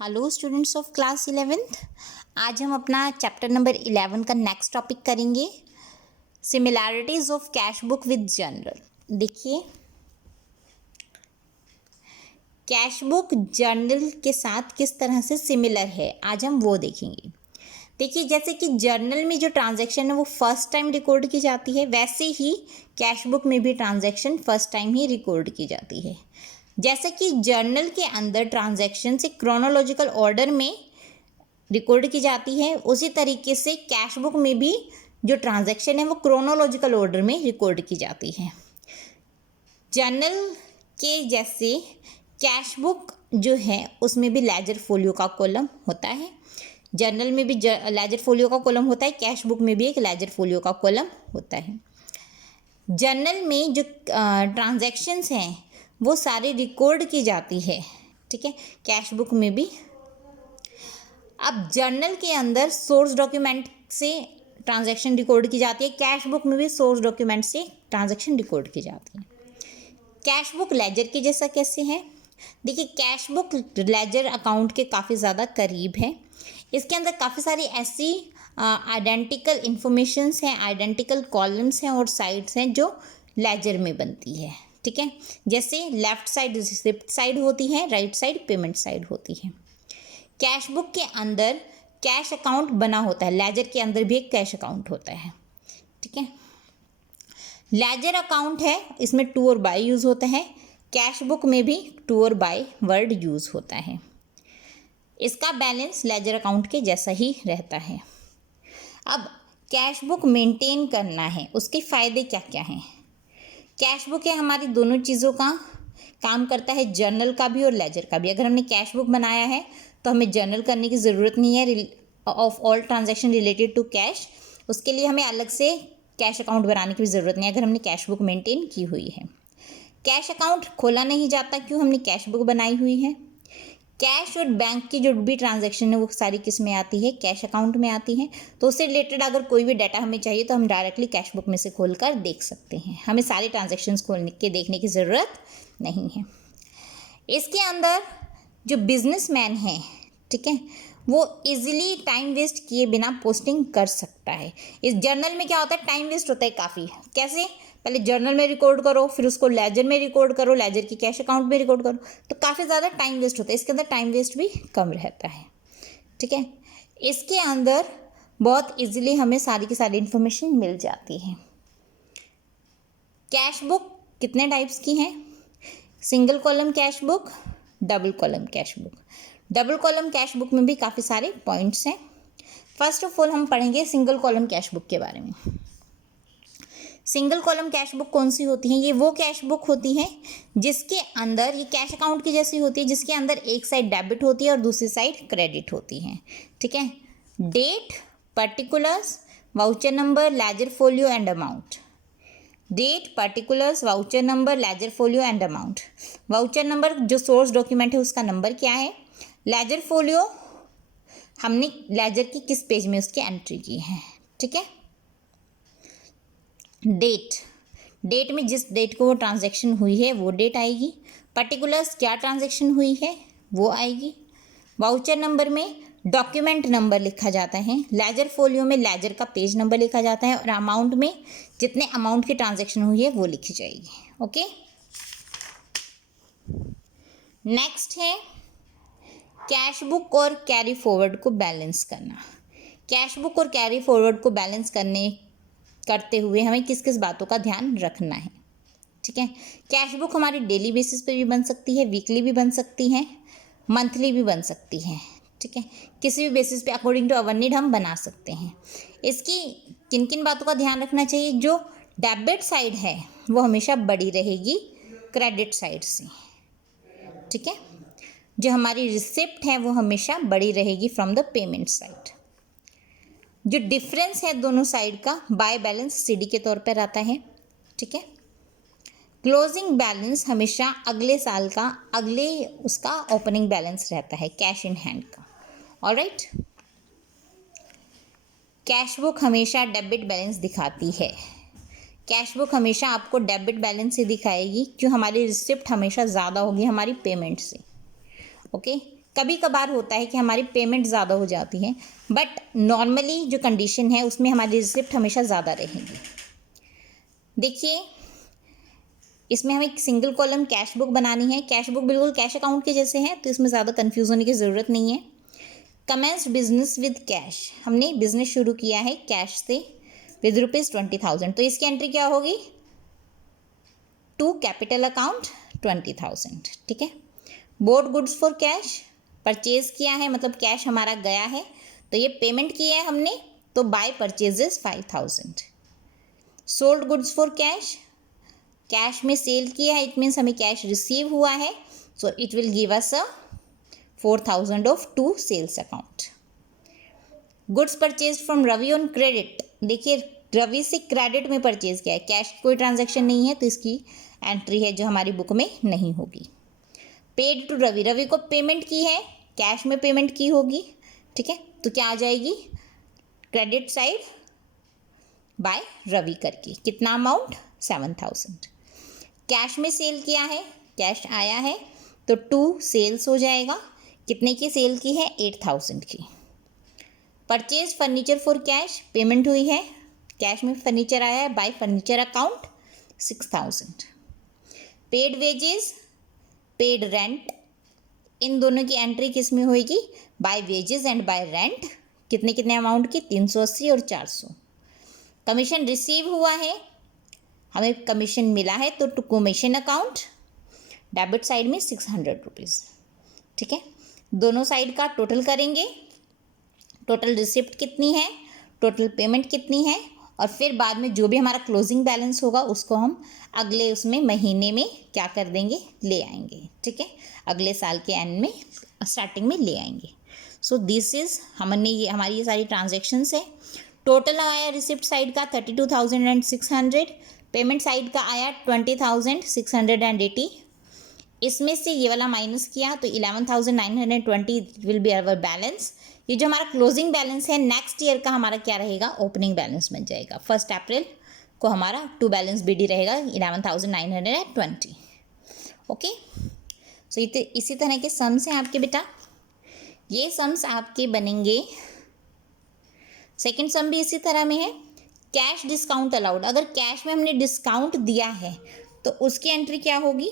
Hello students of class 11th। आज हम अपना चैप्टर नंबर 11 का नेक्स्ट टॉपिक करेंगे, similarities of cash book with journal. देखिए, कैश बुक जर्नल के साथ किस तरह से सिमिलर है, आज हम वो देखेंगे। देखिए, जैसे कि जर्नल में जो ट्रांजैक्शन है वो फर्स्ट टाइम रिकॉर्ड की जाती है, वैसे ही कैश बुक में भी ट्रांजैक्शन फर्स्ट टाइम ही रिकॉर्ड की जाती है। जैसे कि जर्नल के अंदर ट्रांजैक्शन से क्रोनोलॉजिकल ऑर्डर में रिकॉर्ड की जाती है, उसी तरीके से कैश बुक में भी जो ट्रांजैक्शन है वो क्रोनोलॉजिकल ऑर्डर में रिकॉर्ड की जाती है। जर्नल के जैसे कैश बुक जो है उसमें भी लेजर फोलियो का कॉलम होता है। जर्नल में भी लेजर फोलियो का कॉलम होता है, कैश बुक में भी एक लेजर फोलियो का कॉलम होता है। जर्नल में जो ट्रांजैक्शंस हैं वो सारी रिकॉर्ड की जाती है, ठीक है, कैश बुक में भी। अब जर्नल के अंदर सोर्स डॉक्यूमेंट से ट्रांजैक्शन रिकॉर्ड की जाती है, कैश बुक में भी सोर्स डॉक्यूमेंट से ट्रांजैक्शन रिकॉर्ड की जाती है। कैश बुक लेजर के जैसा कैसे है? देखिए, कैश बुक लेजर अकाउंट के काफ़ी ज़्यादा करीब है। इसके अंदर काफ़ी सारी ऐसी आइडेंटिकल इंफॉर्मेशंस हैं, आइडेंटिकल कॉलम्स हैं और साइड्स हैं जो लेजर में बनती है, ठीक है। जैसे लेफ्ट साइड रिसिप्ट साइड होती है, राइट साइड पेमेंट साइड होती है। कैश बुक के अंदर कैश अकाउंट बना होता है, लेजर के अंदर भी एक कैश अकाउंट होता है, ठीक है। लेजर अकाउंट है, इसमें टू और बाय यूज़ होता है। कैश बुक में भी टू और बाय वर्ड यूज़ होता है। इसका बैलेंस लेजर अकाउंट के जैसा ही रहता है। अब कैश बुक मेंटेन करना है, उसके फ़ायदे क्या क्या हैं? कैश बुक है हमारी दोनों चीज़ों का काम करता है, जर्नल का भी और लेजर का भी। अगर हमने कैश बुक बनाया है तो हमें जर्नल करने की ज़रूरत नहीं है of all transaction related to cash. उसके लिए हमें अलग से कैश अकाउंट बनाने की भी ज़रूरत नहीं है अगर हमने कैश बुक मेंटेन की हुई है। कैश अकाउंट खोला नहीं जाता, क्यों? हमने कैश बुक बनाई हुई है। कैश और बैंक की जो भी ट्रांजैक्शन है वो सारी किस में आती है? कैश अकाउंट में आती है। तो उससे रिलेटेड अगर कोई भी डाटा हमें चाहिए तो हम डायरेक्टली कैश बुक में से खोल कर देख सकते हैं, हमें सारे ट्रांजैक्शंस खोलने के देखने की ज़रूरत नहीं है। इसके अंदर जो बिजनेसमैन है, ठीक है, वो इजीली टाइम वेस्ट किए बिना पोस्टिंग कर सकता है। इस जर्नल में क्या होता है? टाइम वेस्ट होता है काफ़ी। कैसे? पहले जर्नल में रिकॉर्ड करो, फिर उसको लेजर में रिकॉर्ड करो, लेजर की कैश अकाउंट में रिकॉर्ड करो, तो काफ़ी ज़्यादा टाइम वेस्ट होता है। इसके अंदर टाइम वेस्ट भी कम रहता है, ठीक है। इसके अंदर बहुत इजीली हमें सारी की सारी इन्फॉर्मेशन मिल जाती है। कैश बुक कितने टाइप्स की हैं? Single column cash book, double column cash book. Double column cash book में भी काफ़ी सारे पॉइंट्स हैं। फर्स्ट ऑफ ऑल हम पढ़ेंगे सिंगल कॉलम कैश बुक के बारे में। सिंगल कॉलम कैश बुक कौन सी होती है? ये वो कैश बुक होती है जिसके अंदर, ये कैश अकाउंट की जैसी होती है, जिसके अंदर एक साइड डेबिट होती है और दूसरी साइड क्रेडिट होती है, ठीक है। Date, particulars, voucher number, ledger folio and amount. Date, particulars, voucher number, ledger folio and amount. Voucher number जो सोर्स डॉक्यूमेंट है उसका नंबर क्या है। लेजर फोलियो हमने लेजर की किस पेज में उसकी एंट्री की है, ठीक है। डेट, डेट में जिस डेट को वो ट्रांजैक्शन हुई है वो डेट आएगी। पर्टिकुलर्स क्या ट्रांजैक्शन हुई है वो आएगी। वाउचर नंबर में डॉक्यूमेंट नंबर लिखा जाता है। लेजर फोलियो में लेजर का पेज नंबर लिखा जाता है और अमाउंट में जितने अमाउंट की ट्रांजैक्शन हुई है वो लिखी जाएगी, ओके। नेक्स्ट है कैश बुक और कैरी फॉरवर्ड को बैलेंस करना। कैश बुक और कैरी फॉरवर्ड को बैलेंस करते हुए हमें किस किस बातों का ध्यान रखना है, ठीक है। कैश बुक हमारी डेली बेसिस पे भी बन सकती है, वीकली भी बन सकती है, मंथली भी बन सकती है, ठीक है। किसी भी बेसिस पे अकॉर्डिंग टू अवर नीड हम बना सकते हैं। इसकी किन किन बातों का ध्यान रखना चाहिए? जो डेबिट साइड है वो हमेशा बड़ी रहेगी क्रेडिट साइड से, ठीक है। जो हमारी रिसिप्ट है वो हमेशा बड़ी रहेगी फ्रॉम द पेमेंट साइड। जो डिफरेंस है दोनों साइड का, बाय बैलेंस सीडी के तौर पर आता है, ठीक है। क्लोजिंग बैलेंस हमेशा अगले साल का, अगले उसका ओपनिंग बैलेंस रहता है कैश इन हैंड का, ऑलराइट। कैश बुक हमेशा डेबिट बैलेंस दिखाती है। कैश बुक हमेशा आपको डेबिट बैलेंस से दिखाएगी, क्यों? हमारी रिसिप्ट हमेशा ज़्यादा होगी हमारी पेमेंट से, ओके। कभी कभार होता है कि हमारी पेमेंट ज़्यादा हो जाती है, बट नॉर्मली जो कंडीशन है उसमें हमारी रिसिप्ट हमेशा ज़्यादा रहेगी। देखिए इसमें हमें एक सिंगल कॉलम कैश बुक बनानी है। कैश बुक बिल्कुल कैश अकाउंट के जैसे है, तो इसमें ज़्यादा कन्फ्यूज़ होने की ज़रूरत नहीं है। कमेंस बिजनेस विद कैश, हमने बिजनेस शुरू किया है कैश से विद ₹20,000, तो इसकी एंट्री क्या होगी? टू कैपिटल अकाउंट 20,000, ठीक है। Board goods for cash, purchase किया है मतलब कैश हमारा गया है, तो ये पेमेंट किया है हमने, तो by purchases 5,000। Sold goods for cash, cash में सेल किया है, इट मीन्स हमें कैश रिसीव हुआ है, so it will give us a 4,000 of to sales account. Goods purchase from Ravi on credit, देखिए रवि से क्रेडिट में परचेज किया है, कैश कोई ट्रांजैक्शन नहीं है, तो इसकी एंट्री है जो हमारी बुक में नहीं होगी। पेड टू रवि, रवि को पेमेंट की है, कैश में पेमेंट की होगी, ठीक है, तो क्या आ जाएगी? क्रेडिट साइड बाय रवि करके, कितना अमाउंट? 7,000। कैश में सेल किया है, कैश आया है, तो टू सेल्स हो जाएगा, कितने की सेल की है? 8,000 की। Purchase furniture for cash, payment हुई है, कैश में फर्नीचर आया है, by furniture account 6,000। Paid wages, paid rent, इन दोनों की एंट्री किस में होगी? By wages and by rent, कितने कितने अमाउंट की? 380 और 400। कमीशन रिसीव हुआ है, हमें कमीशन मिला है, तो to commission account, debit side में 600 रुपीज़, ठीक है। दोनों साइड का टोटल करेंगे, टोटल रिसिप्ट कितनी है, टोटल पेमेंट कितनी है, और फिर बाद में जो भी हमारा क्लोजिंग बैलेंस होगा उसको हम अगले उसमें महीने में क्या कर देंगे? ले आएंगे, ठीक है, अगले साल के एंड में स्टार्टिंग में ले आएंगे। सो दिस इज़ हमने ये हमारी ये सारी ट्रांजेक्शन्स है। टोटल आया रिसिप्ट साइड का 32,600, पेमेंट साइड का आया 20,680, इसमें से ये वाला माइनस किया तो 11,920 विल बी आवर बैलेंस। ये जो हमारा क्लोजिंग बैलेंस है नेक्स्ट ईयर का हमारा क्या रहेगा? ओपनिंग बैलेंस बन जाएगा। 1 अप्रैल को हमारा टू बैलेंस BD रहेगा 11,920। ओके, सो इसी तरह के सम्स हैं आपके बेटा, ये सम्स आपके बनेंगे। सेकंड सम भी इसी तरह में है, कैश डिस्काउंट अलाउड, अगर कैश में हमने डिस्काउंट दिया है तो उसकी एंट्री क्या होगी?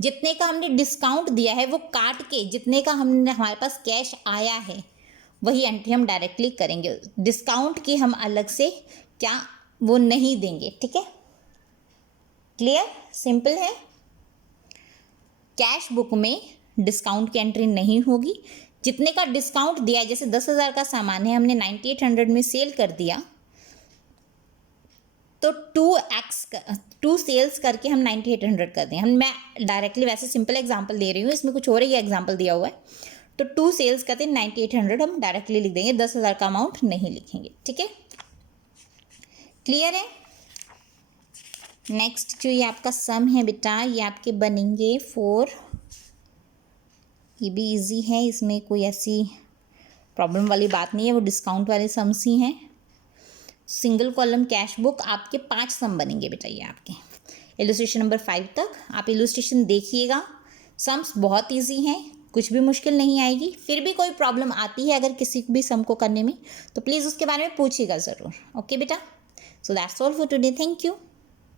जितने का हमने डिस्काउंट दिया है वो काट के जितने का हमने हमारे पास कैश आया है वही एंट्री हम डायरेक्टली करेंगे, डिस्काउंट की हम अलग से क्या वो नहीं देंगे, ठीक है। क्लियर, सिंपल है। कैश बुक में डिस्काउंट की एंट्री नहीं होगी, जितने का डिस्काउंट दिया है, जैसे 10,000 का सामान है हमने 9,800 में सेल कर दिया, तो 2 सेल्स करके हम 9,800 कर दें। मैं डायरेक्टली वैसे सिंपल एग्जांपल दे रही हूँ, इसमें कुछ और ही एग्जांपल दिया हुआ है, तो 2 सेल्स करते 9,800 हम डायरेक्टली लिख देंगे, 10,000 का अमाउंट नहीं लिखेंगे, ठीक है। क्लियर है। नेक्स्ट जो ये आपका सम है बेटा, ये आपके बनेंगे 4, ये भी इजी है, इसमें कोई ऐसी प्रॉब्लम वाली बात नहीं है, वो डिस्काउंट वाले सम्स ही हैं। सिंगल कॉलम कैश बुक, आपके 5 सम बनेंगे बेटा, ये आपके इलस्ट्रेशन नंबर 5 तक आप इलस्ट्रेशन देखिएगा। सम्स बहुत इजी हैं, कुछ भी मुश्किल नहीं आएगी। फिर भी कोई प्रॉब्लम आती है अगर किसी भी सम को करने में, तो प्लीज़ उसके बारे में पूछिएगा ज़रूर। ओके बेटा, so that's all for today, thank you.